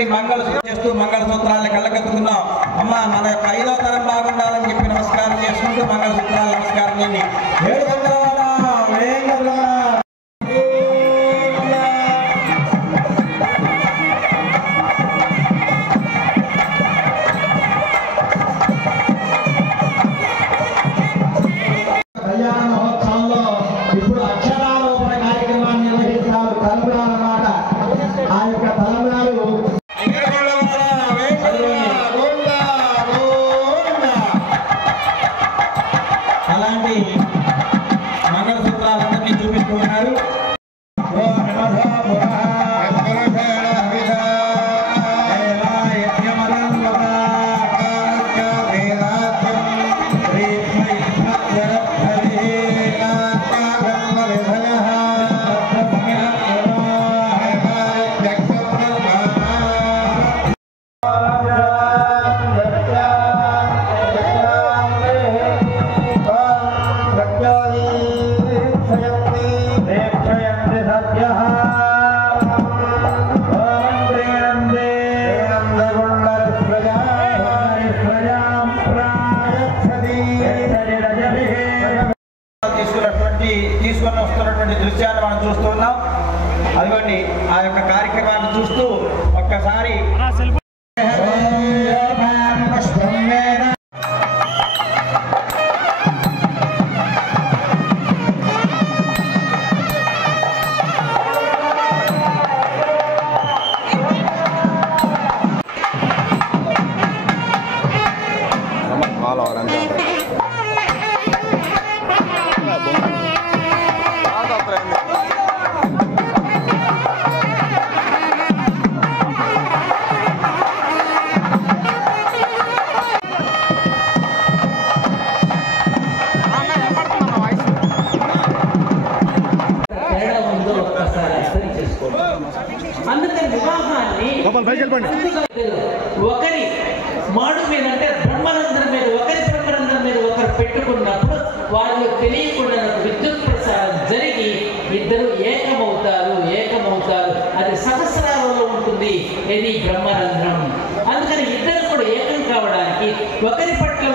చక్కటి మంగళసూత్రాలను కళ్ళకెత్తుకున్నాం. అమ్మ మన యొక్క 5వ తరం బాగుండాలని చెప్పి నమస్కారం చేసుకుంటూ మంగళసూత్రాలు నమస్కారం చేయండి. కళ్యాణ మహోత్సవంలో ఇప్పుడు అక్షరారోపణ కార్యక్రమాన్ని నిర్వహిస్తారు. తలంబ్రాలు అన్నమాట. ఆ యొక్క తలంబ్రాలు అలాంటి మంగళసూత్రాలన్నింటినీ చూపిస్తున్నారు. తీసుకొని వస్తున్నటువంటి దృశ్యాన్ని మనం చూస్తున్నాం. అదిగోండి ఆ యొక్క కార్యక్రమాన్ని చూస్తూ ఒక్కసారి అందుకని వివాహాన్ని ఒకరి మాడు మీద అంటే బ్రహ్మరంధ్రం మీద ఒకరు పెట్టుకున్నప్పుడు వాళ్ళు తెలియకుండా విద్యుత్ ప్రసారం జరిగి ఇద్దరు ఏకమవుతారు. అది సహస్రాలలో ఉంటుంది ఇది బ్రహ్మరంధ్రం. అందుకని ఇద్దరు కూడా ఏకం కావడానికి ఒకరి పట్ల